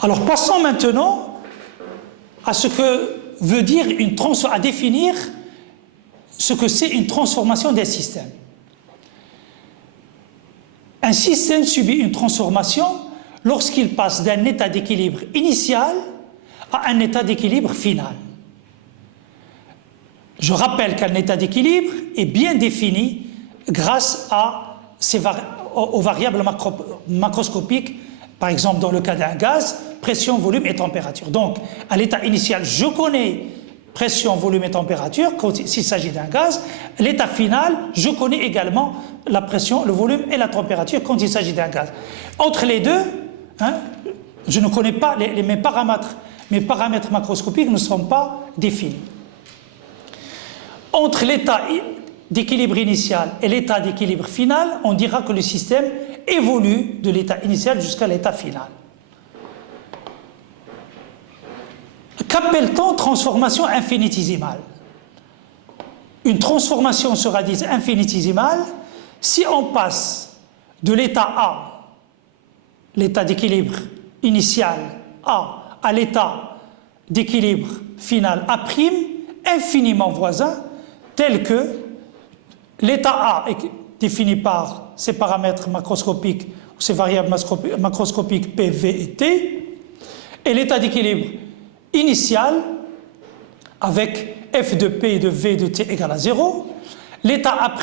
Alors passons maintenant à ce que veut dire à définir ce que c'est une transformation d'un système. Un système subit une transformation lorsqu'il passe d'un état d'équilibre initial à un état d'équilibre final. Je rappelle qu'un état d'équilibre est bien défini grâce aux variables macroscopiques, par exemple dans le cas d'un gaz, pression, volume et température. Donc, à l'état initial, je connais pression, volume et température, s'il s'agit d'un gaz. L'état final, je connais également la pression, le volume et la température quand il s'agit d'un gaz. Entre les deux, je ne connais pas mes paramètres macroscopiques ne sont pas définis. Entre l'état d'équilibre initial et l'état d'équilibre final, on dira que le système évolue de l'état initial jusqu'à l'état final. Qu'appelle-t-on transformation infinitésimale? Une transformation sera dite infinitésimale si on passe de l'état A, l'état d'équilibre initial A, à l'état d'équilibre final A', infiniment voisin, tel que l'état A est défini par ses paramètres macroscopiques, ou ses variables macroscopiques P, V et T, et l'état d'équilibre initial avec f de P et de V de T égale à 0. L'état A'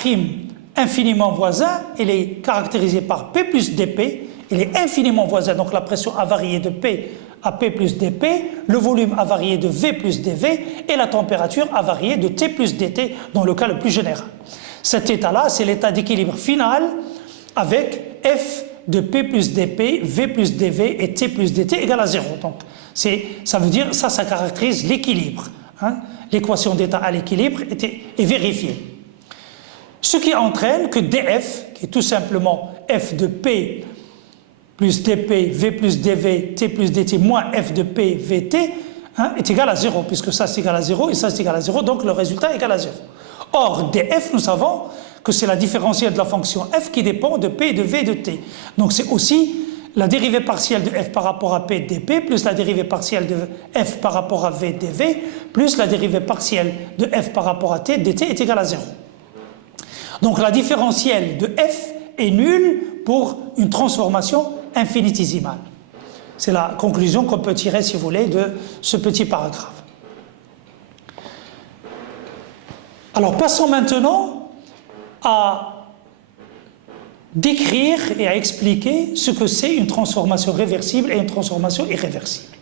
infiniment voisin, il est caractérisé par P plus dP, il est infiniment voisin, donc la pression a varié de P à P plus dP, le volume a varié de V plus dV et la température a varié de T plus dt dans le cas le plus général. Cet état-là, c'est l'état d'équilibre final avec F de P plus dP, V plus dV et T plus dt égale à 0. Donc, ça veut dire, ça caractérise l'équilibre. L'équation d'état à l'équilibre est vérifiée. Ce qui entraîne que dF, qui est tout simplement F de P plus dP, V plus dV, T plus dt moins F de P, VT, est égal à 0, puisque ça c'est égal à 0 et ça c'est égal à 0, donc le résultat est égal à 0. Or, dF, nous savons que c'est la différentielle de la fonction f qui dépend de P, de V et de T. Donc c'est aussi la dérivée partielle de f par rapport à P dP, plus la dérivée partielle de f par rapport à V dV, plus la dérivée partielle de f par rapport à T dt est égale à 0. Donc la différentielle de f est nulle pour une transformation infinitésimale. C'est la conclusion qu'on peut tirer, si vous voulez, de ce petit paragraphe. Alors passons maintenant à décrire et à expliquer ce que c'est une transformation réversible et une transformation irréversible.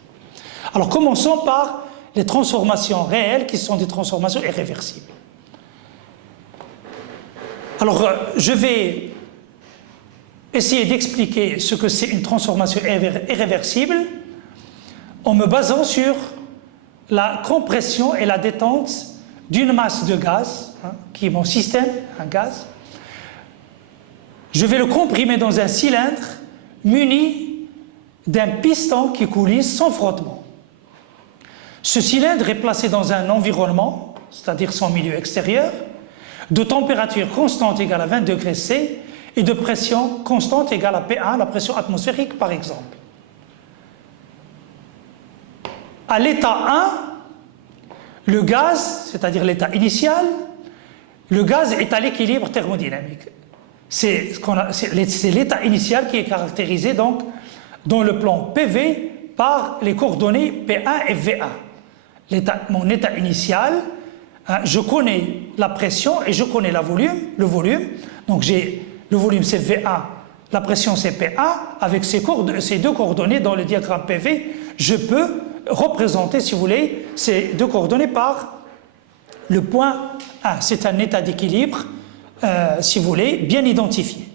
Alors commençons par les transformations réelles qui sont des transformations irréversibles. Alors je vais essayer d'expliquer ce que c'est une transformation irréversible en me basant sur la compression et la détente d'une masse de gaz, qui est mon système, un gaz. Je vais le comprimer dans un cylindre muni d'un piston qui coulisse sans frottement. Ce cylindre est placé dans un environnement, c'est-à-dire son milieu extérieur, de température constante égale à 20 degrés C et de pression constante égale à P1, la pression atmosphérique par exemple. À l'état 1, le gaz, c'est-à-dire l'état initial, le gaz est à l'équilibre thermodynamique. C'est l'état initial qui est caractérisé donc dans le plan PV par les coordonnées P1 et V1. Mon état initial, je connais la pression et je connais le volume. Donc le volume c'est V1, la pression c'est P1. Avec ces deux coordonnées dans le diagramme PV, je peux représenter, si vous voulez, ces deux coordonnées par le point 1. C'est un état d'équilibre, si vous voulez, bien identifié.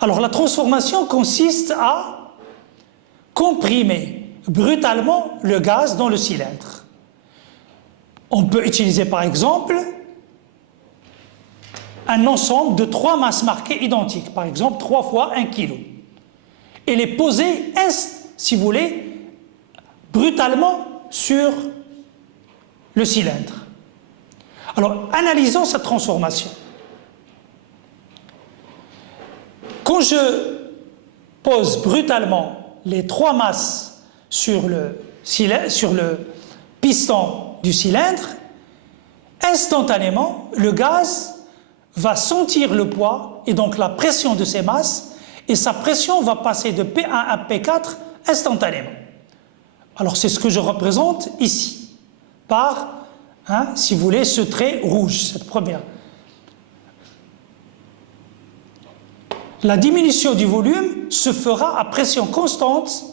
Alors la transformation consiste à comprimer brutalement le gaz dans le cylindre. On peut utiliser par exemple un ensemble de 3 masses marquées identiques, par exemple 3 fois 1 kg, et les poser, si vous voulez, brutalement sur le cylindre. Alors, analysons cette transformation. Quand je pose brutalement les 3 masses sur le piston du cylindre, instantanément, le gaz va sentir le poids et donc la pression de ces masses, et sa pression va passer de P1 à P4 instantanément. Alors c'est ce que je représente ici, par, si vous voulez, ce trait rouge, cette première. La diminution du volume se fera à pression constante.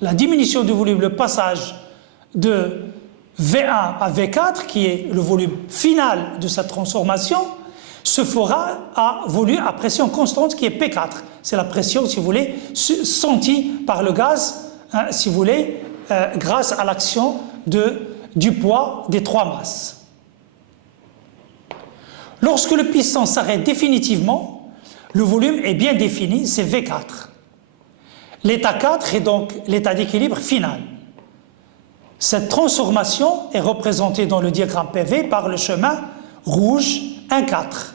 La diminution du volume, le passage de V1 à V4, qui est le volume final de cette transformation, se fera à volume à pression constante, qui est P4. C'est la pression, si vous voulez, sentie par le gaz, si vous voulez, grâce à l'action du poids des trois masses. Lorsque le piston s'arrête définitivement, le volume est bien défini, c'est V4. L'état 4 est donc l'état d'équilibre final. Cette transformation est représentée dans le diagramme PV par le chemin rouge 1,4.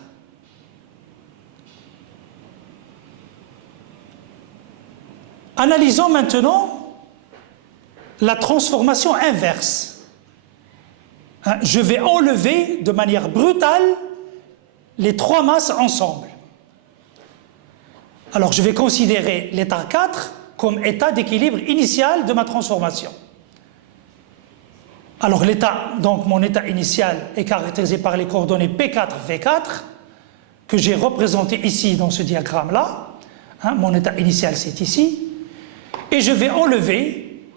Analysons maintenant la transformation inverse. Je vais enlever de manière brutale les trois masses ensemble. Alors je vais considérer l'état 4 comme état d'équilibre initial de ma transformation. Alors donc mon état initial est caractérisé par les coordonnées P4, V4, que j'ai représentées ici dans ce diagramme-là. Mon état initial c'est ici. Et je vais enlever,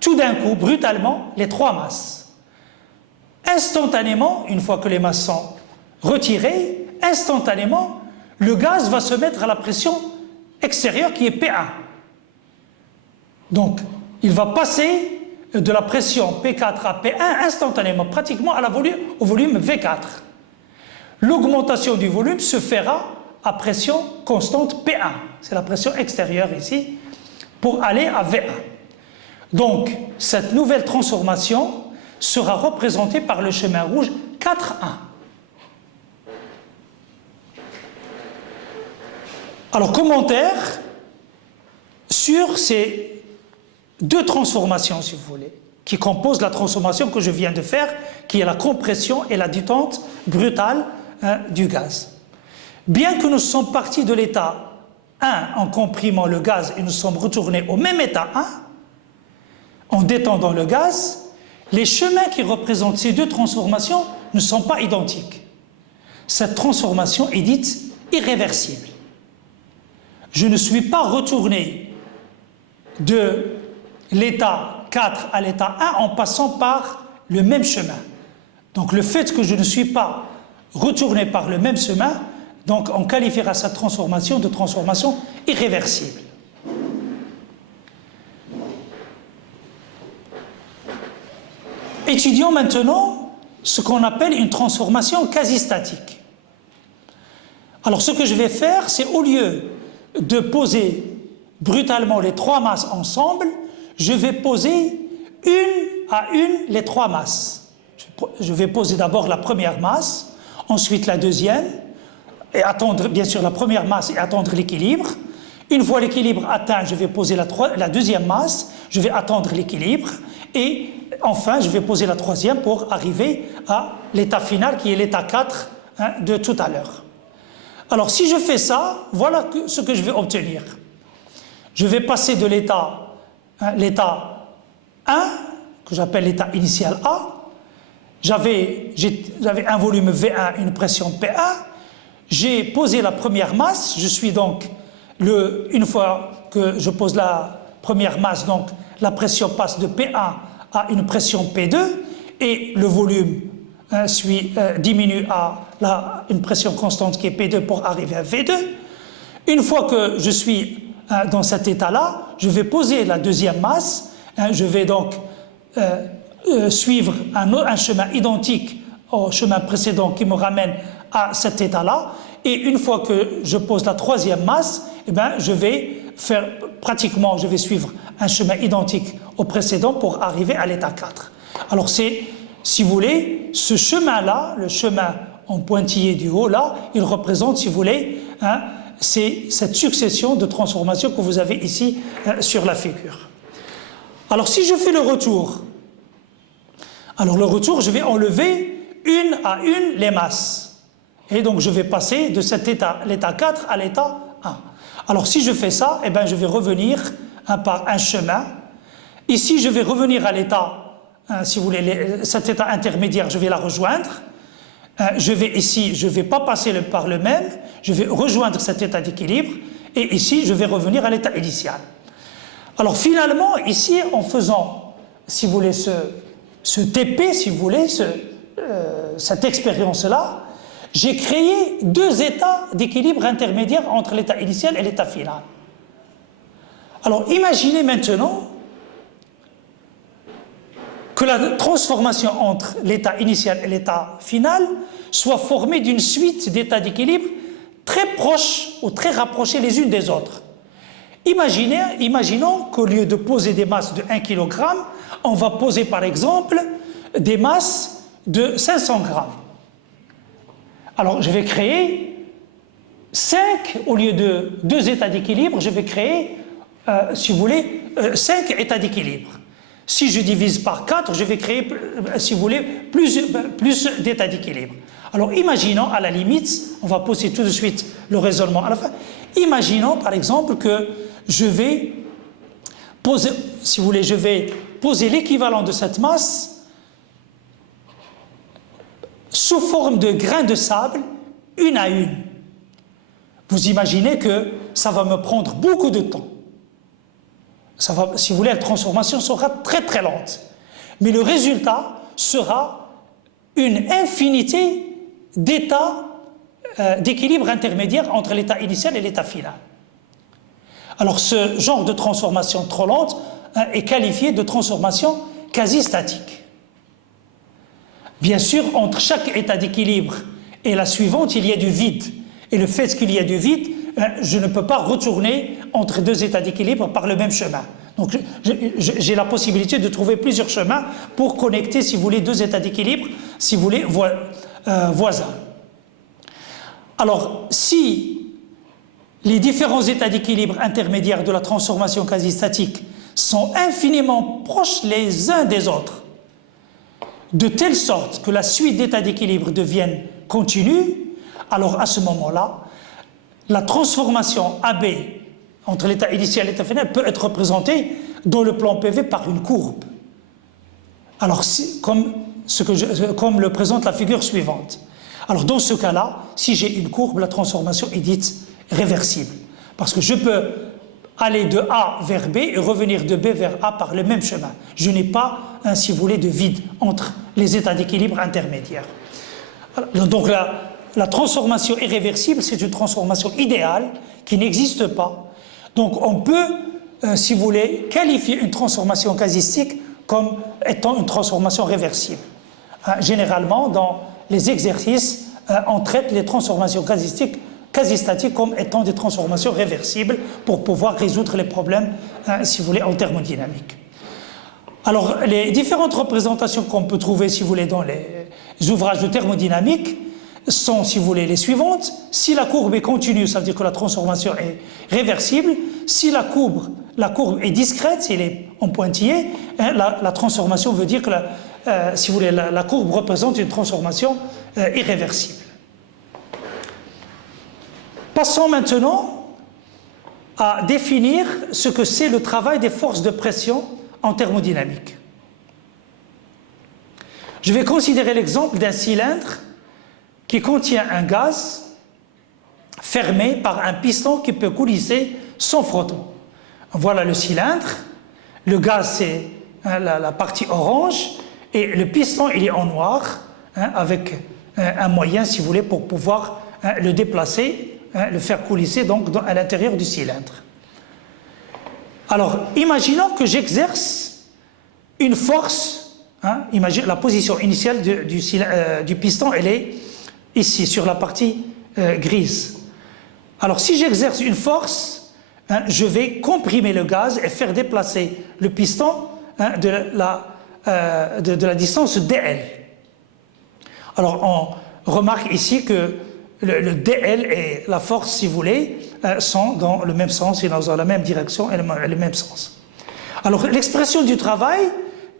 tout d'un coup, brutalement, les trois masses. Instantanément, une fois que les masses sont retirées, instantanément, le gaz va se mettre à la pression extérieure qui est P1. Donc, il va passer de la pression P4 à P1 instantanément, pratiquement au volume V4. L'augmentation du volume se fera à pression constante P1. C'est la pression extérieure ici, pour aller à V1. Donc, cette nouvelle transformation sera représentée par le chemin rouge 4,1. Alors, commentaire sur ces deux transformations, si vous voulez, qui composent la transformation que je viens de faire, qui est la compression et la détente brutale du gaz. Bien que nous sommes partis de l'état 1 en comprimant le gaz et nous sommes retournés au même état 1, en détendant le gaz, les chemins qui représentent ces deux transformations ne sont pas identiques. Cette transformation est dite irréversible. Je ne suis pas retourné de l'état 4 à l'état 1 en passant par le même chemin. Donc le fait que je ne suis pas retourné par le même chemin, donc on qualifiera cette transformation de transformation irréversible. Étudions maintenant ce qu'on appelle une transformation quasi-statique. Alors ce que je vais faire, c'est au lieu de poser brutalement les trois masses ensemble, je vais poser une à une les trois masses. Je vais poser d'abord la première masse, ensuite la deuxième, et attendre bien sûr la première masse et attendre l'équilibre. Une fois l'équilibre atteint, je vais poser la deuxième masse, je vais attendre l'équilibre, et enfin je vais poser la troisième pour arriver à l'état final qui est l'état 4 de tout à l'heure. Alors si je fais ça, voilà ce que je vais obtenir. Je vais passer de l'état 1, que j'appelle l'état initial A. J'avais un volume V1, une pression P1. J'ai posé la première masse. Je suis donc, une fois que je pose la première masse, donc la pression passe de P1 à une pression P2 et le volume diminue à une pression constante qui est P2 pour arriver à V2. Une fois que je suis dans cet état-là, je vais poser la deuxième masse. Je vais donc suivre un chemin identique au chemin précédent qui me ramène à cet état-là. Et une fois que je pose la troisième masse, je vais suivre un chemin identique au précédent pour arriver à l'état 4. Alors c'est, si vous voulez, ce chemin-là, le chemin en pointillé du haut, là, il représente, si vous voulez, c'est cette succession de transformations que vous avez ici sur la figure. Alors si je fais le retour, alors le retour, je vais enlever une à une les masses. Et donc je vais passer de cet état, l'état 4 à l'état 1. Alors si je fais ça, eh bien, je vais revenir par un chemin. Ici, je vais revenir à l'état, si vous voulez, cet état intermédiaire, je vais la rejoindre. Je vais ici, je ne vais pas passer par le même, je vais rejoindre cet état d'équilibre. Et ici, je vais revenir à l'état initial. Alors finalement, ici, en faisant, si vous voulez, ce TP, si vous voulez, cette expérience-là, j'ai créé deux états d'équilibre intermédiaire entre l'état initial et l'état final. Alors imaginez maintenant que la transformation entre l'état initial et l'état final soit formée d'une suite d'états d'équilibre très proches ou très rapprochés les unes des autres. Imaginons qu'au lieu de poser des masses de 1 kg, on va poser par exemple des masses de 500 grammes. Alors je vais créer 5, au lieu de 2 états d'équilibre, je vais créer, si vous voulez, 5 états d'équilibre. Si je divise par 4, je vais créer, si vous voulez, plus d'états d'équilibre. Alors imaginons, à la limite, on va poser tout de suite le raisonnement à la fin, imaginons par exemple que je vais poser, si vous voulez, je vais poser l'équivalent de cette masse sous forme de grains de sable, une à une. Vous imaginez que ça va me prendre beaucoup de temps. Ça va, si vous voulez, la transformation sera très très lente. Mais le résultat sera une infinité d'états d'équilibre intermédiaire entre l'état initial et l'état final. Alors ce genre de transformation trop lente est qualifié de transformation quasi statique. Bien sûr, entre chaque état d'équilibre et la suivante, il y a du vide. Et le fait qu'il y ait du vide, je ne peux pas retourner entre deux états d'équilibre par le même chemin. Donc j'ai la possibilité de trouver plusieurs chemins pour connecter, si vous voulez, deux états d'équilibre, si vous voulez, voisins. Alors, si les différents états d'équilibre intermédiaires de la transformation quasi-statique sont infiniment proches les uns des autres, de telle sorte que la suite d'états d'équilibre devienne continue, alors à ce moment-là, la transformation AB entre l'état initial et l'état final peut être représentée dans le plan PV par une courbe. Alors, comme le présente la figure suivante. Alors, dans ce cas-là, si j'ai une courbe, la transformation est dite réversible. Parce que je peux aller de A vers B et revenir de B vers A par le même chemin. Je n'ai pas, si vous voulez, de vide entre les états d'équilibre intermédiaires. Donc, la transformation irréversible, c'est une transformation idéale qui n'existe pas. Donc, on peut, si vous voulez, qualifier une transformation casistique comme étant une transformation réversible. Généralement, dans les exercices, on traite les transformations quasi-statiques comme étant des transformations réversibles pour pouvoir résoudre les problèmes, si vous voulez, en thermodynamique. Alors, les différentes représentations qu'on peut trouver, si vous voulez, dans les ouvrages de thermodynamique sont, si vous voulez, les suivantes. Si la courbe est continue, ça veut dire que la transformation est réversible. Si la courbe est discrète, si elle est en pointillé, la transformation veut dire que, si vous voulez, la courbe représente une transformation irréversible. Passons maintenant à définir ce que c'est le travail des forces de pression en thermodynamique. Je vais considérer l'exemple d'un cylindre qui contient un gaz fermé par un piston qui peut coulisser sans frottement. Voilà le cylindre, le gaz c'est la partie orange et le piston il est en noir, avec un moyen, si vous voulez, pour pouvoir le déplacer, le faire coulisser donc à l'intérieur du cylindre. Alors, imaginons que j'exerce une force, imaginez la position initiale du piston, elle est ici, sur la partie grise. Alors, si j'exerce une force, je vais comprimer le gaz et faire déplacer le piston de la distance dl. Alors, on remarque ici que le dl et la force, si vous voulez, sont dans le même sens et dans la même direction et le même sens. Alors l'expression du travail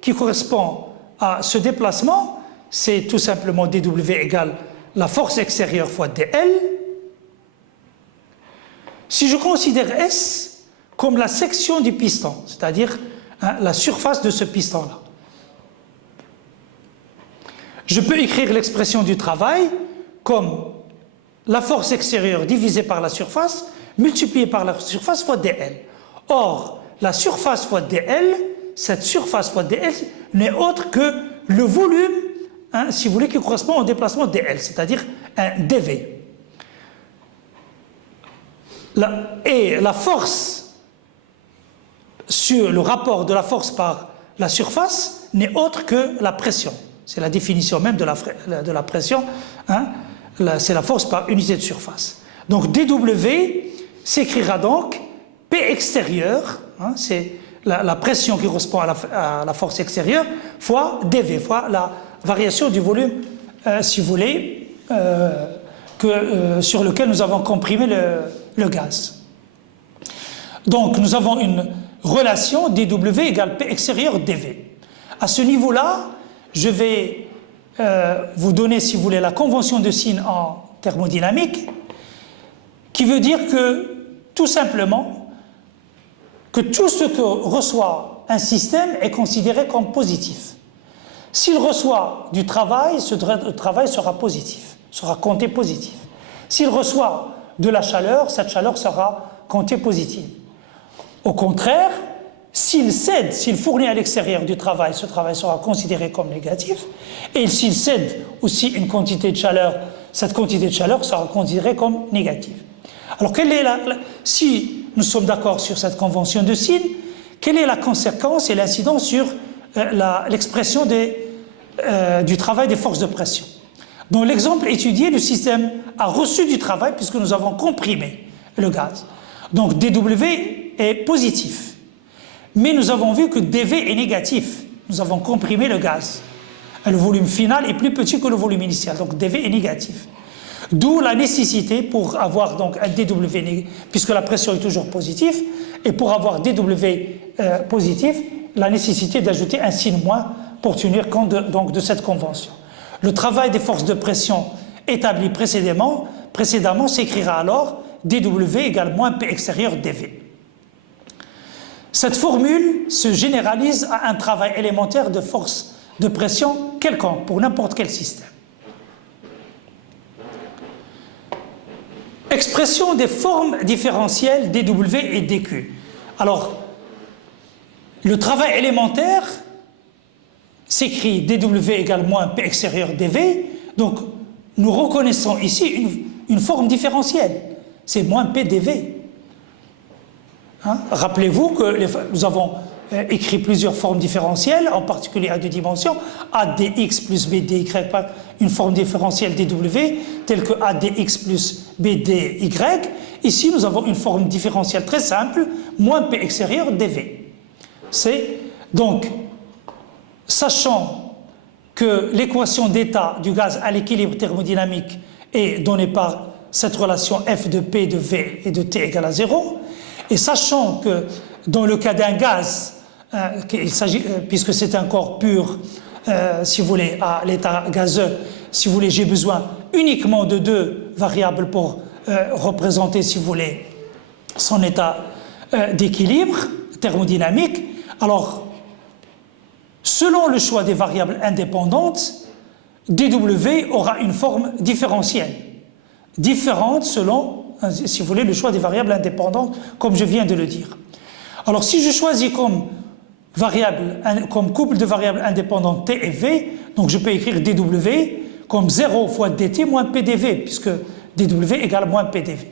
qui correspond à ce déplacement, c'est tout simplement dW égale la force extérieure fois dL. Si je considère S comme la section du piston, c'est-à-dire la surface de ce piston-là, je peux écrire l'expression du travail comme la force extérieure divisée par la surface, multipliée par la surface fois dL. Or, la surface fois dL, cette surface fois dL n'est autre que le volume, si vous voulez, qui correspond au déplacement dL, c'est-à-dire un dV. Et la force sur le rapport de la force par la surface n'est autre que la pression. C'est la définition même de la pression, c'est la force par unité de surface. Donc dW s'écrira donc P extérieur, c'est la pression qui correspond à la force extérieure, fois dV, fois la variation du volume, si vous voulez, sur lequel nous avons comprimé le gaz. Donc nous avons une relation dW égale P extérieur dV. À ce niveau-là, je vais vous donner, si vous voulez, la convention de Sine en thermodynamique, qui veut dire que, tout simplement, que tout ce que reçoit un système est considéré comme positif. S'il reçoit du travail, ce travail sera positif, sera compté positif. S'il reçoit de la chaleur, cette chaleur sera comptée positive. Au contraire, s'il cède, s'il fournit à l'extérieur du travail, ce travail sera considéré comme négatif. Et s'il cède aussi une quantité de chaleur, cette quantité de chaleur sera considérée comme négative. Alors, si nous sommes d'accord sur cette convention de Sine, quelle est la conséquence et l'incidence sur l'expression du travail des forces de pression? Dans l'exemple étudié, le système a reçu du travail puisque nous avons comprimé le gaz. Donc dW est positif. Mais nous avons vu que dV est négatif. Nous avons comprimé le gaz. Et le volume final est plus petit que le volume initial. Donc dV est négatif. D'où la nécessité pour avoir donc un dW, puisque la pression est toujours positive, et pour avoir dW positif, la nécessité d'ajouter un signe moins pour tenir compte de cette convention. Le travail des forces de pression établi précédemment s'écrira alors dW égale moins P extérieur dV. Cette formule se généralise à un travail élémentaire de force de pression quelconque pour n'importe quel système. Expression des formes différentielles dW et dQ. Alors, le travail élémentaire s'écrit dW égale moins P extérieur dV, donc nous reconnaissons ici une forme différentielle, c'est moins P dV. Rappelez-vous que nous avons écrit plusieurs formes différentielles, en particulier à deux dimensions, AdX plus BDY par une forme différentielle dW, telle que AdX plus BDY. Ici, nous avons une forme différentielle très simple, moins P extérieur dV. C'est donc, sachant que l'équation d'état du gaz à l'équilibre thermodynamique est donnée par cette relation F de P de V et de T égale à 0, et sachant que dans le cas d'un gaz, puisque c'est un corps pur, si vous voulez, à l'état gazeux, si vous voulez, j'ai besoin uniquement de deux variables pour représenter, si vous voulez, son état d'équilibre thermodynamique. Alors, selon le choix des variables indépendantes, dW aura une forme différentielle, différente selon, si vous voulez, le choix des variables indépendantes, comme je viens de le dire. Alors, si je choisis comme couple de variables indépendantes T et V, donc je peux écrire dW comme 0 fois dt moins PdV, puisque dW égale moins PdV.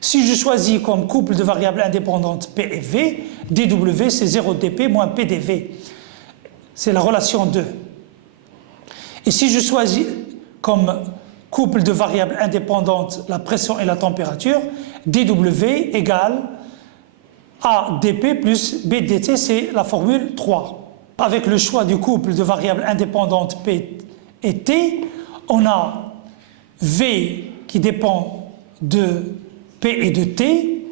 Si je choisis comme couple de variables indépendantes P et V, dW c'est 0 dP moins PdV. C'est la relation 2. Et si je choisis comme couple de variables indépendantes la pression et la température, dW égale AdP plus BdT, c'est la formule 3. Avec le choix du couple de variables indépendantes P et T, on a V qui dépend de P et de T.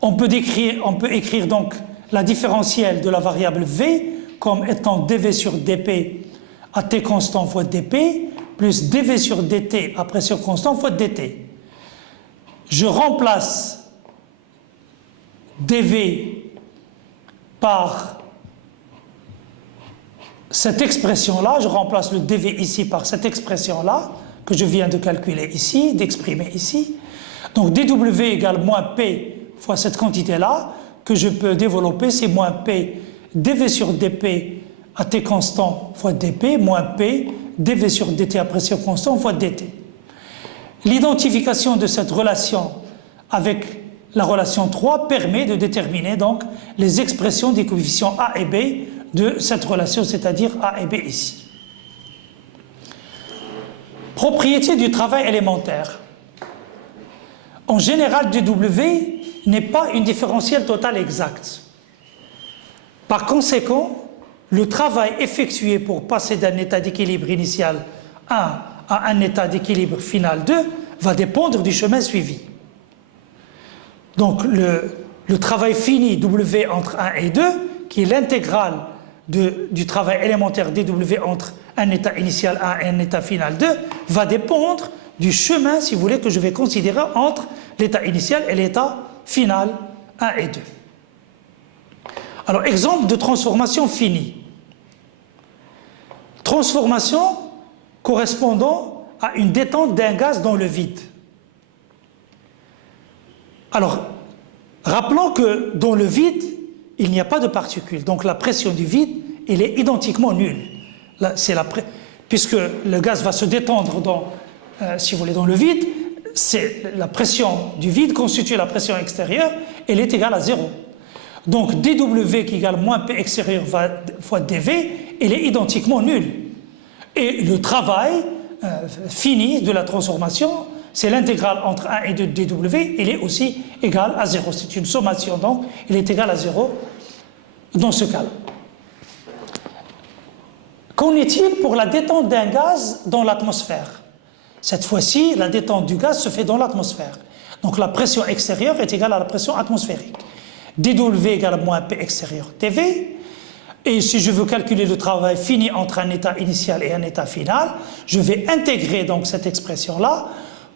On peut écrire donc la différentielle de la variable v comme étant dv sur dp à t constant fois dp, plus dv sur dt à pression constante fois dt. Je remplace dv par cette expression-là, je remplace le dv ici par cette expression-là, que je viens de calculer ici, d'exprimer ici. Donc dw égale moins p fois cette quantité-là, que je peux développer, c'est moins p dv sur dp à t constant fois dp, moins p dv sur dt à pression constante fois dt. L'identification de cette relation avec la relation 3 permet de déterminer donc les expressions des coefficients a et b de cette relation, c'est-à-dire a et b ici. Propriété du travail élémentaire. En général, dw n'est pas une différentielle totale exacte. Par conséquent, le travail effectué pour passer d'un état d'équilibre initial 1 à un état d'équilibre final 2 va dépendre du chemin suivi. Donc le travail fini W entre 1 et 2, qui est l'intégrale du travail élémentaire dW entre un état initial 1 et un état final 2, va dépendre du chemin, si vous voulez, que je vais considérer entre l'état initial et l'état final 1 et 2. Alors, exemple de transformation finie. Transformation correspondant à une détente d'un gaz dans le vide. Alors, rappelons que dans le vide, il n'y a pas de particules. Donc la pression du vide, elle est identiquement nulle. Là, puisque le gaz va se détendre si vous voulez, dans le vide, la pression du vide constitue la pression extérieure, elle est égale à 0. Donc dW qui égale moins P extérieur fois dV, elle est identiquement nulle. Et le travail fini de la transformation, c'est l'intégrale entre 1 et 2 de dW, elle est aussi égale à 0. C'est une sommation, donc elle est égale à 0 dans ce cas-là. Qu'en est-il pour la détente d'un gaz dans l'atmosphère? Cette fois-ci, la détente du gaz se fait dans l'atmosphère. Donc la pression extérieure est égale à la pression atmosphérique. dW égale à moins P extérieur dV. Et si je veux calculer le travail fini entre un état initial et un état final, je vais intégrer donc cette expression-là.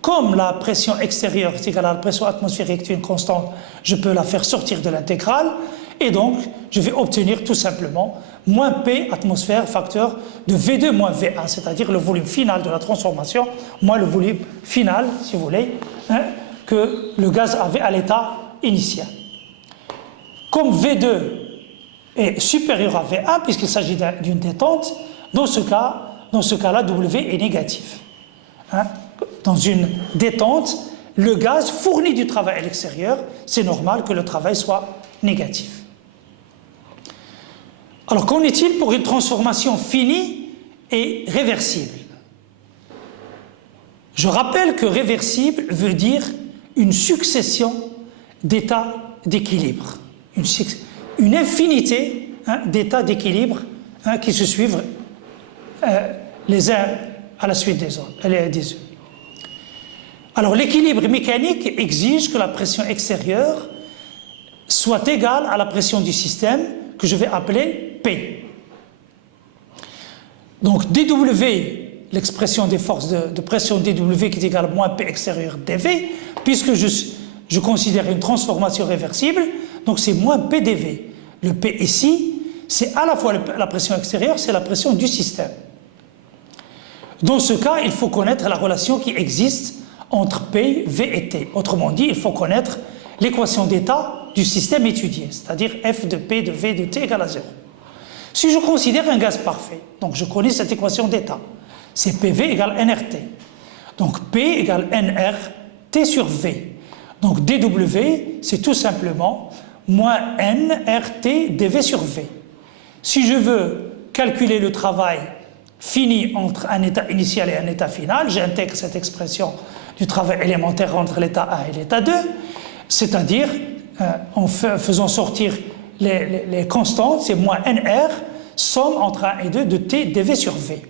Comme la pression extérieure est égale à la pression atmosphérique qui est une constante, je peux la faire sortir de l'intégrale. Et donc, je vais obtenir tout simplement moins P atmosphère facteur de V2 moins V1, c'est-à-dire le volume final de la transformation, moins le volume final, si vous voulez, que le gaz avait à l'état initial. Comme V2 est supérieur à V1, puisqu'il s'agit d'une détente, dans ce cas-là, W est négatif. Dans une détente, le gaz fournit du travail à l'extérieur, c'est normal que le travail soit négatif. Alors, qu'en est-il pour une transformation finie et réversible? Je rappelle que réversible veut dire une succession d'états d'équilibre, une infinité d'états d'équilibre qui se suivent les uns à la suite des autres. Alors, l'équilibre mécanique exige que la pression extérieure soit égale à la pression du système que je vais appeler P. Donc dW, l'expression des forces de pression dW qui est égale à moins P extérieur dV, puisque je considère une transformation réversible, donc c'est moins P dV. Le P ici, c'est à la fois la pression extérieure, c'est la pression du système. Dans ce cas, il faut connaître la relation qui existe entre P, V et T. Autrement dit, il faut connaître l'équation d'état du système étudié, c'est-à-dire F de P de V de T égale à 0. Si je considère un gaz parfait, donc je connais cette équation d'état, c'est PV égale nRT. Donc P égale nRT sur V. Donc dW, c'est tout simplement moins nRT dV sur V. Si je veux calculer le travail fini entre un état initial et un état final, j'intègre cette expression du travail élémentaire entre l'état 1 et l'état 2, c'est-à-dire en faisant sortir les constantes, c'est moins NR, somme entre 1 et 2 de T dV sur V.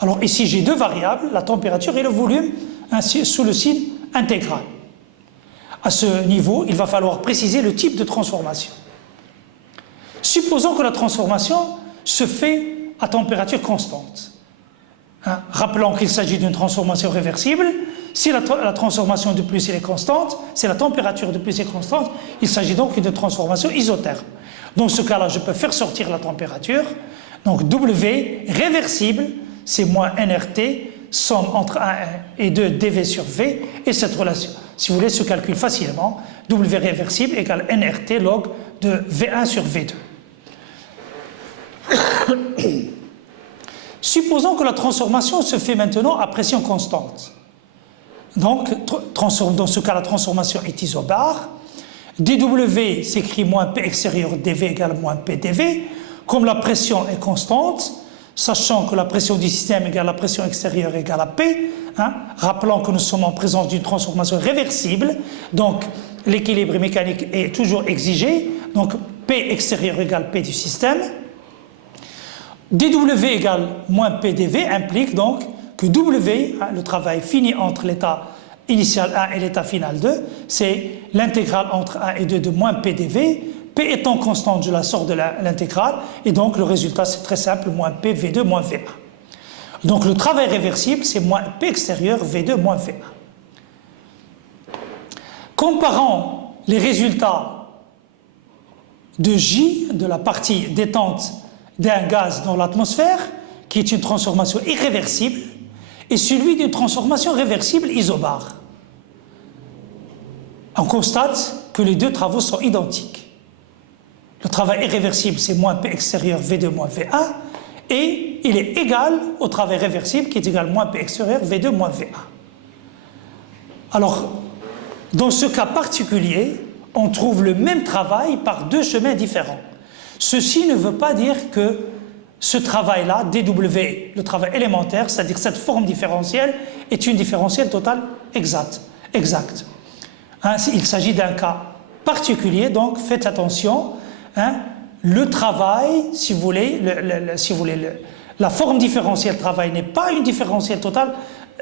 Alors ici, j'ai deux variables, la température et le volume, ainsi sous le signe intégral. À ce niveau, il va falloir préciser le type de transformation. Supposons que la transformation se fait à température constante. Rappelons qu'il s'agit d'une transformation réversible. Si la transformation de plus est constante, si la température de plus est constante, il s'agit donc d'une transformation isotherme. Dans ce cas-là, je peux faire sortir la température. Donc W réversible, c'est moins nRT, somme entre 1 et 2 dV sur V, et cette relation, si vous voulez, se calcule facilement. W réversible égale nRT log de V1 sur V2. Supposons que la transformation se fait maintenant à pression constante. Donc, dans ce cas, la transformation est isobare. dW s'écrit moins P extérieur dV égale moins P dV. Comme la pression est constante, sachant que la pression du système égale la pression extérieure égale à P, rappelons que nous sommes en présence d'une transformation réversible, donc l'équilibre mécanique est toujours exigé, donc P extérieur égale P du système. dW égale moins P dV implique donc que W, le travail fini entre l'état initial 1 et l'état final 2, c'est l'intégrale entre 1 et 2 de moins P dV. P étant constante, je la sors de l'intégrale, et donc le résultat c'est très simple, moins P V2 moins V1. Donc le travail réversible c'est moins P extérieur V2 moins V1. Comparant les résultats de J, de la partie détente d'un gaz dans l'atmosphère, qui est une transformation irréversible, et celui d'une transformation réversible isobare. On constate que les deux travaux sont identiques. Le travail irréversible, c'est moins P extérieur V2 moins V1, et il est égal au travail réversible qui est égal moins P extérieur V2 moins V1. Alors, dans ce cas particulier, on trouve le même travail par deux chemins différents. Ceci ne veut pas dire que ce travail-là, dW, le travail élémentaire, c'est-à-dire cette forme différentielle, est une différentielle totale exacte. Il s'agit d'un cas particulier, donc faites attention. Le travail, si vous voulez, la forme différentielle travail n'est pas une différentielle totale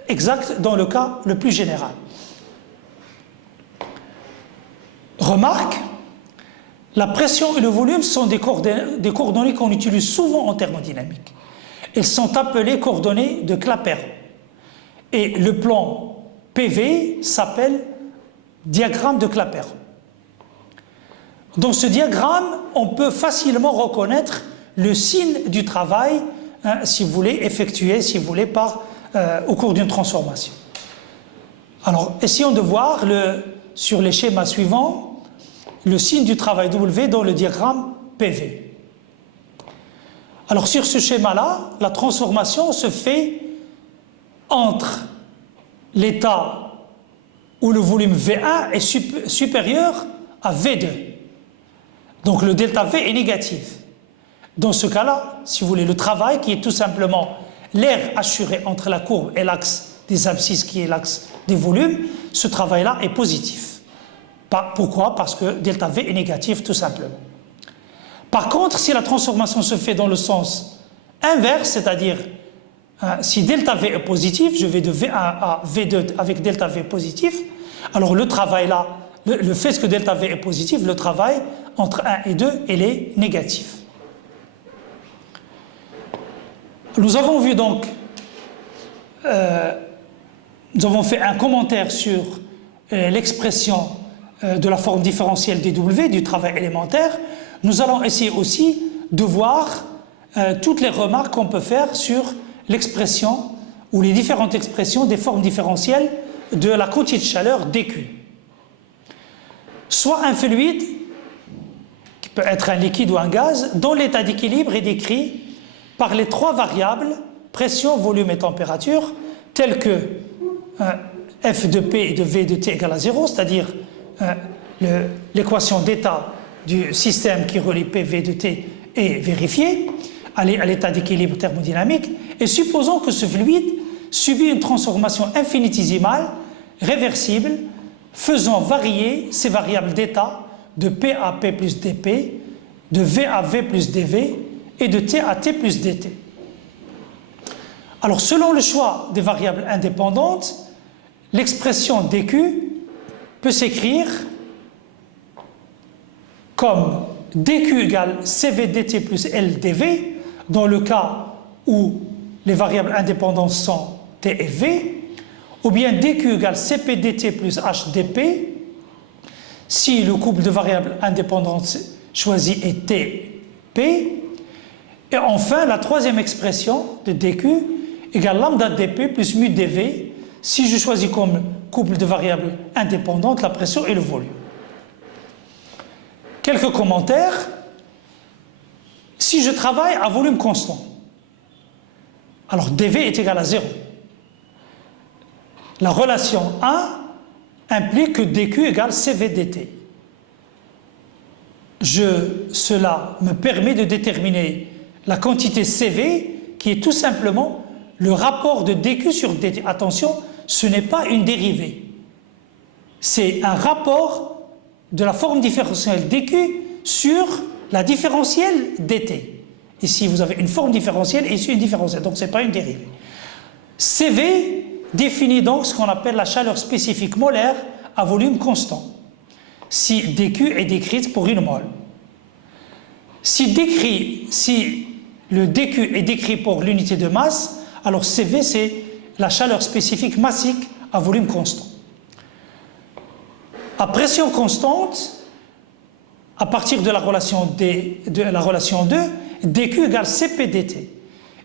exacte dans le cas le plus général. Remarque, la pression et le volume sont des coordonnées qu'on utilise souvent en thermodynamique. Elles sont appelées coordonnées de Clapeyron. Et le plan PV s'appelle diagramme de Clapeyron. Dans ce diagramme, on peut facilement reconnaître le signe du travail, si vous voulez, effectué, si vous voulez, au cours d'une transformation. Alors, essayons de voir sur les schémas suivants le signe du travail W dans le diagramme PV. Alors sur ce schéma-là, la transformation se fait entre l'état où le volume V1 est supérieur à V2. Donc le delta V est négatif. Dans ce cas-là, si vous voulez, le travail qui est tout simplement l'air assuré entre la courbe et l'axe des abscisses qui est l'axe des volumes, ce travail-là est positif. Pourquoi? Parce que delta V est négatif tout simplement. Par contre, si la transformation se fait dans le sens inverse, c'est-à-dire si delta V est positif, je vais de V1 à V2 avec delta V positif, alors le travail là, le fait que delta V est positif, le travail entre 1 et 2, il est négatif. Nous avons vu donc, nous avons fait un commentaire sur l'expression de la forme différentielle dW, du travail élémentaire. Nous allons essayer aussi de voir toutes les remarques qu'on peut faire sur l'expression ou les différentes expressions des formes différentielles de la quantité de chaleur dQ. Soit un fluide, qui peut être un liquide ou un gaz, dont l'état d'équilibre est décrit par les trois variables, pression, volume et température, telles que F de P et de V de T égale à 0, c'est-à-dire l'équation d'état du système qui relie P, V de T est vérifiée à l'état d'équilibre thermodynamique, et supposons que ce fluide subit une transformation infinitésimale, réversible, faisant varier ces variables d'état de P à P plus dP, de V à V plus dV et de T à T plus dt. Alors selon le choix des variables indépendantes, l'expression dQ peut s'écrire comme dQ égale CV dt plus L dV, dans le cas où les variables indépendantes sont T et V, ou bien dQ égale CP dt plus H dP, si le couple de variables indépendantes choisi est T, P, et enfin la troisième expression de dQ égale lambda dP plus mu dV, si je choisis comme couple de variables indépendantes la pression et le volume. Quelques commentaires. Si je travaille à volume constant, alors dV est égal à 0. La relation 1 implique que dQ égale CV dt. Cela me permet de déterminer la quantité CV qui est tout simplement le rapport de dQ sur dt. Attention, ce n'est pas une dérivée. C'est un rapport de la forme différentielle dQ sur la différentielle dt. Ici, vous avez une forme différentielle et ici une différentielle, donc ce n'est pas une dérivée. CV définit donc ce qu'on appelle la chaleur spécifique molaire à volume constant, si dQ est décrite pour une mole. Si le dQ est décrit pour l'unité de masse, alors CV c'est la chaleur spécifique massique à volume constant. À pression constante, à partir de la relation 2, dQ égale CP dt.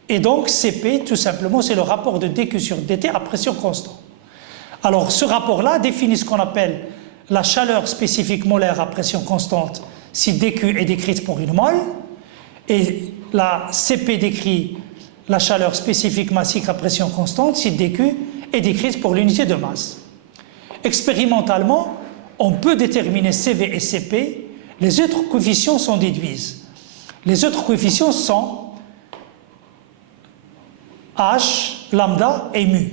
Et donc CP, tout simplement, c'est le rapport de dQ sur dt à pression constante. Alors ce rapport-là définit ce qu'on appelle la chaleur spécifique molaire à pression constante si dQ est décrite pour une mole, et la CP décrit la chaleur spécifique massique à pression constante si dQ est décrite pour l'unité de masse. Expérimentalement, on peut déterminer CV et CP, les autres coefficients sont déduits. Les autres coefficients sont H, lambda et mu.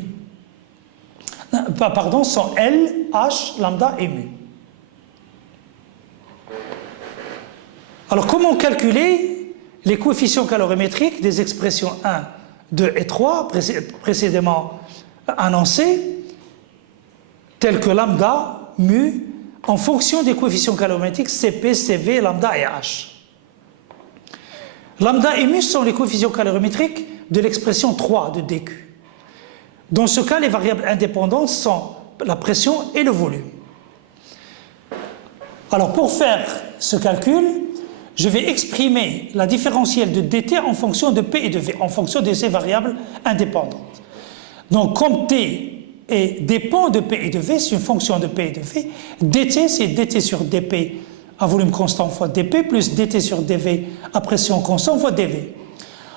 Pardon, sont L, H, lambda et mu. Alors, comment calculer les coefficients calorimétriques des expressions 1, 2 et 3 précédemment annoncées, telles que lambda, mu, en fonction des coefficients calorimétriques CP, CV, lambda et H. Lambda et mu sont les coefficients calorimétriques de l'expression 3 de dQ. Dans ce cas, les variables indépendantes sont la pression et le volume. Alors, pour faire ce calcul, je vais exprimer la différentielle de dt en fonction de P et de V, en fonction de ces variables indépendantes. Donc, comme T dépend de P et de V, c'est une fonction de P et de V, dt, c'est dt sur dP à volume constant fois dP, plus dt sur dV à pression constante fois dV.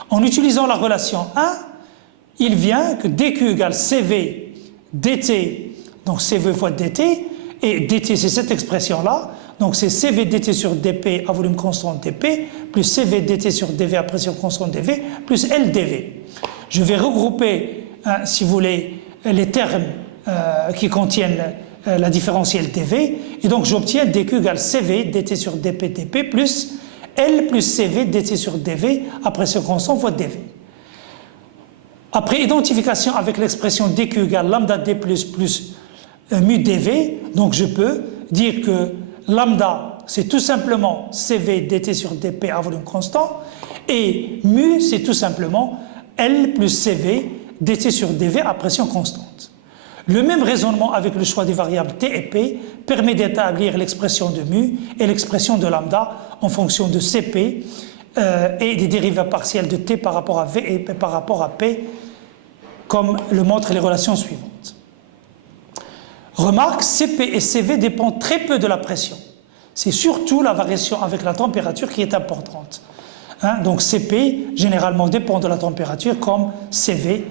En utilisant la relation 1, il vient que dQ égale CV dt, donc CV fois dt, et dt c'est cette expression-là, donc c'est CV dt sur dP à volume constant dP, plus CV dt sur dV à pression constante dV, plus L dV. Je vais regrouper, si vous voulez, les termes qui contiennent la différentielle dV, et donc j'obtiens dQ égale CV dt sur dP dP plus L plus CV dt sur dV à pression constante fois dV. Après identification avec l'expression dQ égale lambda d plus mu dV, donc je peux dire que lambda c'est tout simplement CV dt sur dP à volume constant, et mu c'est tout simplement L plus CV dt sur dV à pression constante. Le même raisonnement avec le choix des variables t et p permet d'établir l'expression de mu et l'expression de lambda en fonction de Cp et des dérivées partielles de t par rapport à V et par rapport à P, comme le montrent les relations suivantes. Remarque, Cp et Cv dépendent très peu de la pression. C'est surtout la variation avec la température qui est importante. Donc Cp généralement dépend de la température, comme Cv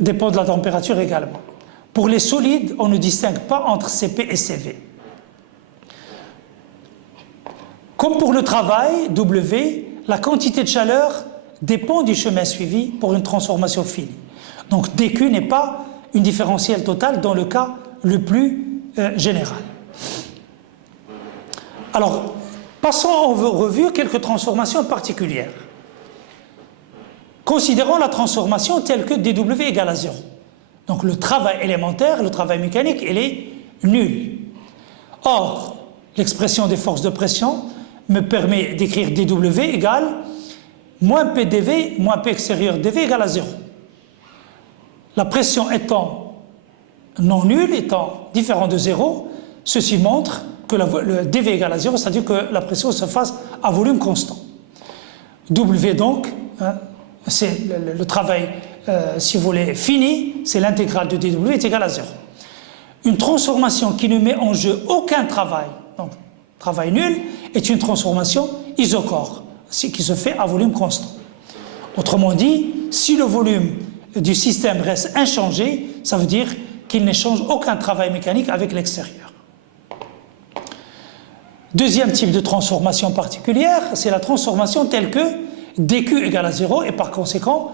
dépend de la température également. Pour les solides, on ne distingue pas entre Cp et Cv. Comme pour le travail, W, la quantité de chaleur dépend du chemin suivi pour une transformation finie. Donc dQ n'est pas une différentielle totale dans le cas le plus général. Alors, passons en revue quelques transformations particulières. Considérons la transformation telle que dW égale à 0. Donc le travail élémentaire, le travail mécanique, il est nul. Or, l'expression des forces de pression me permet d'écrire dW égale moins PdV moins P extérieur dV égale à 0. La pression étant non nulle, étant différente de 0, ceci montre que le dV égale à 0, c'est-à-dire que la pression se fasse à volume constant. W donc, hein, c'est le travail, si vous voulez, fini, c'est l'intégrale de dW est égale à 0. Une transformation qui ne met en jeu aucun travail, donc travail nul, est une transformation isochore, qui se fait à volume constant. Autrement dit, si le volume du système reste inchangé, ça veut dire qu'il n'échange aucun travail mécanique avec l'extérieur. Deuxième type de transformation particulière, c'est la transformation telle que dQ égale à 0 et par conséquent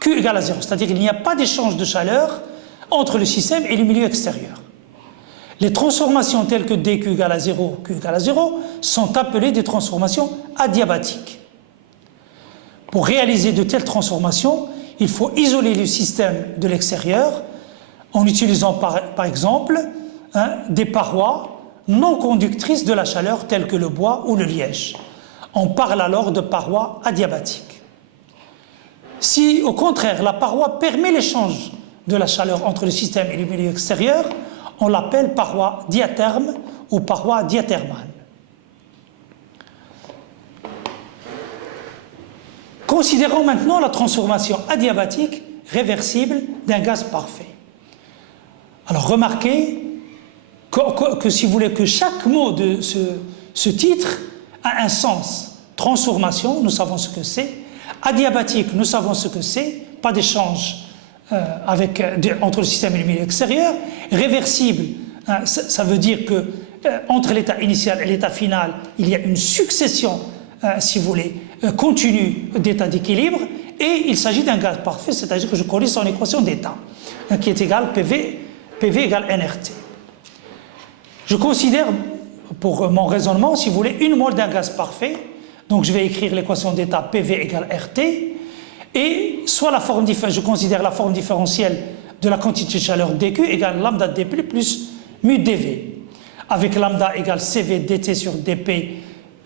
Q égale à 0. C'est-à-dire qu'il n'y a pas d'échange de chaleur entre le système et le milieu extérieur. Les transformations telles que dQ égale à 0, Q égale à 0 sont appelées des transformations adiabatiques. Pour réaliser de telles transformations, il faut isoler le système de l'extérieur en utilisant par exemple des parois non conductrices de la chaleur telles que le bois ou le liège. On parle alors de parois adiabatiques. Si au contraire la paroi permet l'échange de la chaleur entre le système et le milieu extérieur, on l'appelle paroi diatherme ou paroi diathermale. Considérons maintenant la transformation adiabatique réversible d'un gaz parfait. Alors remarquez que si vous voulez que chaque mot de ce titre a un sens. Transformation, nous savons ce que c'est. Adiabatique, nous savons ce que c'est. Pas d'échange entre le système et le milieu extérieur. Réversible, ça veut dire que entre l'état initial et l'état final, il y a une succession, si vous voulez, continue d'états d'équilibre, et il s'agit d'un gaz parfait, c'est-à-dire que je connais son équation d'état, qui est égale PV égale nRT. Je considère, pour mon raisonnement, si vous voulez, une mole d'un gaz parfait, donc je vais écrire l'équation d'état PV égale RT, et soit je considère la forme différentielle de la quantité de chaleur dQ égale lambda dP plus mu dV, avec lambda égale CV dt sur dP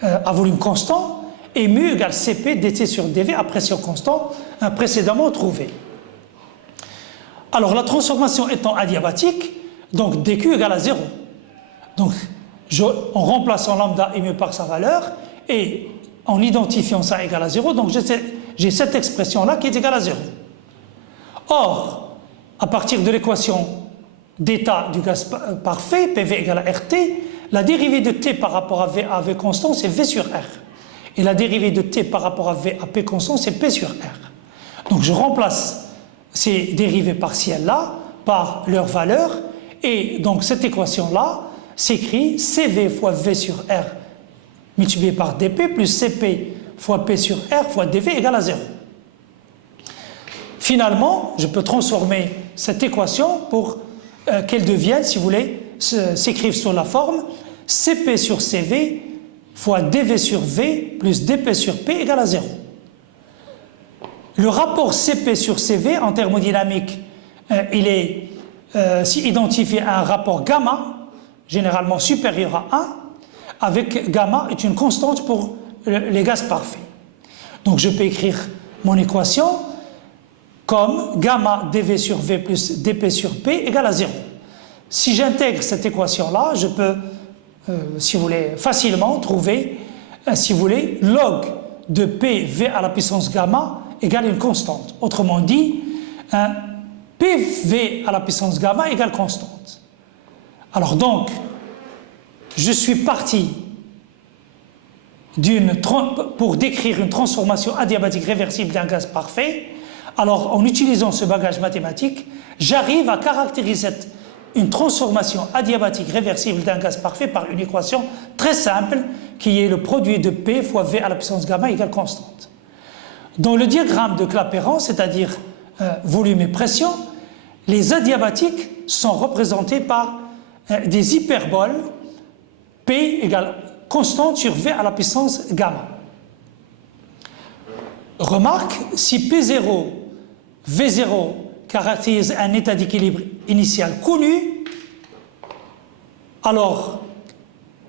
à volume constant, et mu égale Cp dt sur dV à pression constante, précédemment trouvée. Alors la transformation étant adiabatique, donc dQ égale à 0. Donc en remplaçant lambda et mu par sa valeur, et en identifiant ça égal à 0, donc j'ai cette expression-là qui est égale à 0. Or, à partir de l'équation d'état du gaz parfait, PV égale à RT, la dérivée de T par rapport à V constant, c'est V sur R. Et la dérivée de T par rapport à V à P constant, c'est P sur R. Donc je remplace ces dérivées partielles-là par leur valeur, et donc cette équation-là s'écrit CV fois V sur R multiplié par dP plus Cp fois P sur R fois dV égale à 0. Finalement, je peux transformer cette équation pour qu'elle devienne, si vous voulez, s'écrive sur la forme Cp sur Cv fois dV sur V plus dP sur P égale à 0. Le rapport Cp sur Cv en thermodynamique, il est identifié à un rapport gamma, généralement supérieur à 1, avec gamma est une constante pour les gaz parfaits. Donc je peux écrire mon équation comme gamma dV sur V plus dP sur P égale à 0. Si j'intègre cette équation-là, je peux, si vous voulez, facilement trouver, si vous voulez, log de PV à la puissance gamma égale une constante. Autrement dit, PV à la puissance gamma égale constante. Alors donc, je suis parti pour décrire une transformation adiabatique réversible d'un gaz parfait. Alors, en utilisant ce bagage mathématique, j'arrive à caractériser une transformation adiabatique réversible d'un gaz parfait par une équation très simple qui est le produit de P fois V à la puissance gamma égale constante. Dans le diagramme de Clapeyron, c'est-à-dire volume et pression, les adiabatiques sont représentés par des hyperboles P égale constante sur V à la puissance gamma. Remarque, si P0, V0 caractérise un état d'équilibre initial connu, alors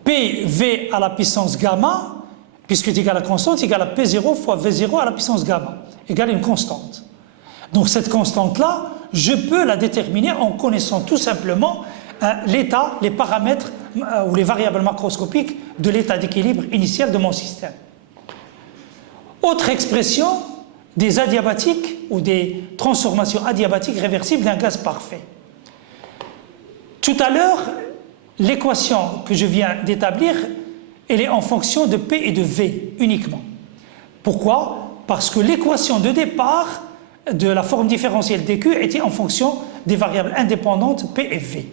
PV à la puissance gamma puisque est égal à constante, égal à P0 fois V0 à la puissance gamma, égale une constante. Donc cette constante-là, je peux la déterminer en connaissant tout simplement l'état, les paramètres ou les variables macroscopiques de l'état d'équilibre initial de mon système. Autre expression, des adiabatiques ou des transformations adiabatiques réversibles d'un gaz parfait. Tout à l'heure, l'équation que je viens d'établir, elle est en fonction de P et de V uniquement. Pourquoi? Parce que l'équation de départ de la forme différentielle dQ était en fonction des variables indépendantes P et V.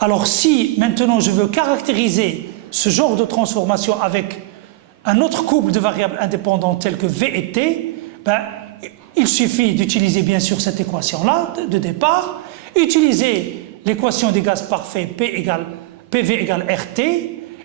Alors si maintenant je veux caractériser ce genre de transformation avec un autre couple de variables indépendantes telles que V et T, il suffit d'utiliser bien sûr cette équation-là de départ, utiliser l'équation des gaz parfaits PV égale RT,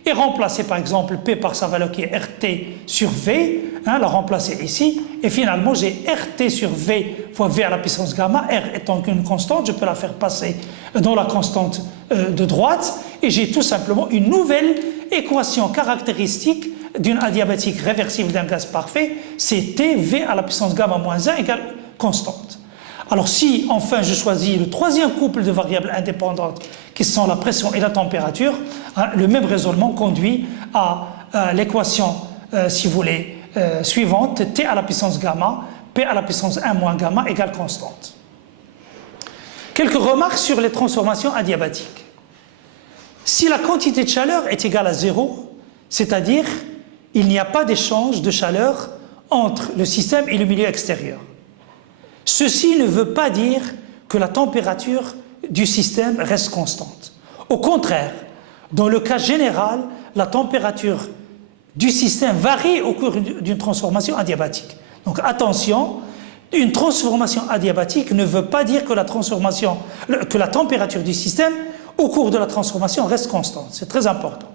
et remplacer par exemple P par sa valeur qui est RT sur V, la remplacer ici, et finalement j'ai RT sur V fois V à la puissance gamma, R étant qu'une constante, je peux la faire passer dans la constante de droite, et j'ai tout simplement une nouvelle équation caractéristique d'une adiabatique réversible d'un gaz parfait, c'est TV à la puissance gamma moins 1 égale constante. Alors si enfin je choisis le troisième couple de variables indépendantes qui sont la pression et la température, le même raisonnement conduit à l'équation, si vous voulez, suivante, T à la puissance gamma, P à la puissance 1 moins gamma égale constante. Quelques remarques sur les transformations adiabatiques. Si la quantité de chaleur est égale à 0, c'est-à-dire il n'y a pas d'échange de chaleur entre le système et le milieu extérieur. Ceci ne veut pas dire que la température du système reste constante. Au contraire, dans le cas général, la température du système varie au cours d'une transformation adiabatique. Donc attention, une transformation adiabatique ne veut pas dire que la température du système au cours de la transformation reste constante. C'est très important.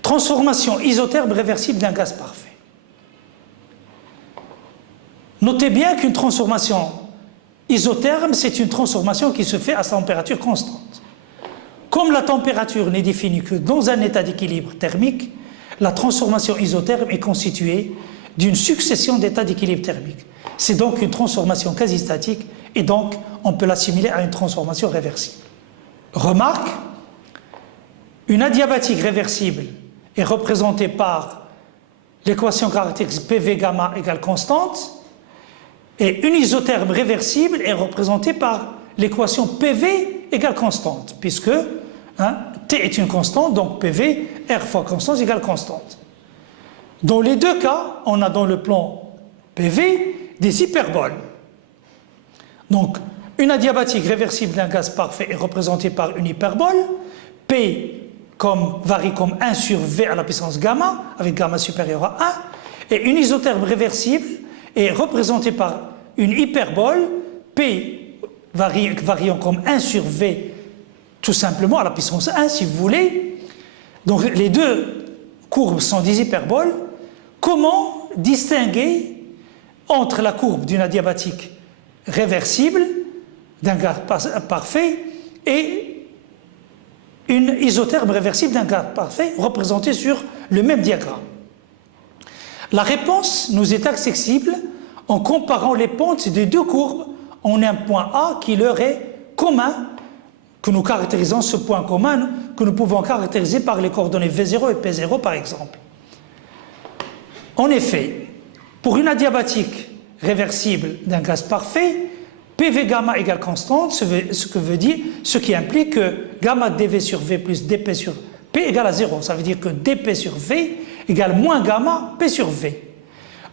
Transformation isotherme réversible d'un gaz parfait. Notez bien qu'une transformation isotherme, c'est une transformation qui se fait à température constante. Comme la température n'est définie que dans un état d'équilibre thermique, la transformation isotherme est constituée d'une succession d'états d'équilibre thermique. C'est donc une transformation quasi statique et donc on peut l'assimiler à une transformation réversible. Remarque, une adiabatique réversible est représentée par l'équation caractéristique PV gamma égale constante, et une isotherme réversible est représentée par l'équation PV égale constante, puisque T est une constante, donc PV, R fois constante égale constante. Dans les deux cas, on a dans le plan PV des hyperboles. Donc, une adiabatique réversible d'un gaz parfait est représentée par une hyperbole, P varie comme 1 sur V à la puissance gamma, avec gamma supérieur à 1, et une isotherme réversible est représentée par une hyperbole, P variant comme 1 sur V, tout simplement à la puissance 1, si vous voulez. Donc les deux courbes sont des hyperboles. Comment distinguer entre la courbe d'une adiabatique réversible, d'un gaz parfait, et une isotherme réversible d'un gaz parfait représentée sur le même diagramme? La réponse nous est accessible en comparant les pentes des deux courbes en un point A qui leur est commun, que nous caractérisons ce point commun, que nous pouvons caractériser par les coordonnées V0 et P0 par exemple. En effet, pour une adiabatique réversible d'un gaz parfait, PV gamma égale constante, ce qui implique que gamma dV sur V plus dP sur P égale à 0. Ça veut dire que dP sur V égale moins gamma P sur V.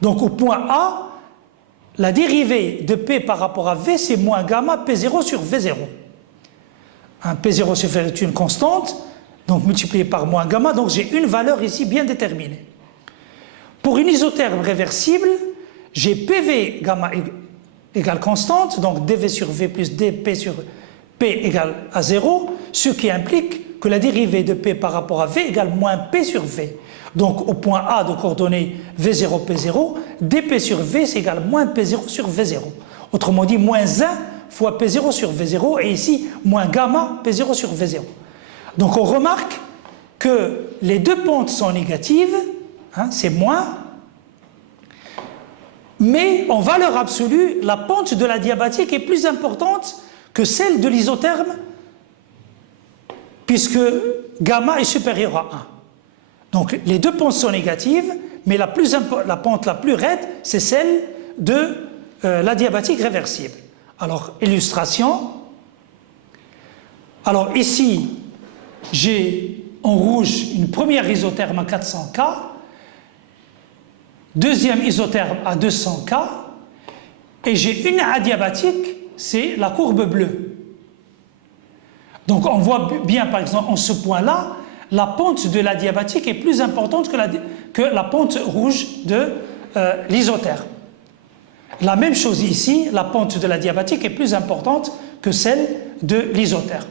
Donc au point A, la dérivée de P par rapport à V, c'est moins gamma P0 sur V0. P0 sur V est une constante, donc multiplié par moins gamma, donc j'ai une valeur ici bien déterminée. Pour une isotherme réversible, j'ai PV gamma égale constante, donc dV sur V plus dP sur P égale à 0, ce qui implique que la dérivée de P par rapport à V égale moins P sur V. Donc au point A de coordonnées V0, P0, dP sur V c'est égal moins P0 sur V0. Autrement dit, moins 1 fois P0 sur V0, et ici, moins gamma P0 sur V0. Donc on remarque que les deux pentes sont négatives, hein, c'est moins, mais en valeur absolue, la pente de l'adiabatique est plus importante que celle de l'isotherme, puisque gamma est supérieur à 1. Donc les deux pentes sont négatives, mais la pente la plus raide, c'est celle de l'adiabatique réversible. Alors, illustration. Alors ici, j'ai en rouge une première isotherme à 400K, deuxième isotherme à 200K, et j'ai une adiabatique, c'est la courbe bleue. Donc on voit bien, par exemple, en ce point-là, la pente de l'adiabatique est plus importante que la pente rouge de l'isotherme. La même chose ici, la pente de l'adiabatique est plus importante que celle de l'isotherme.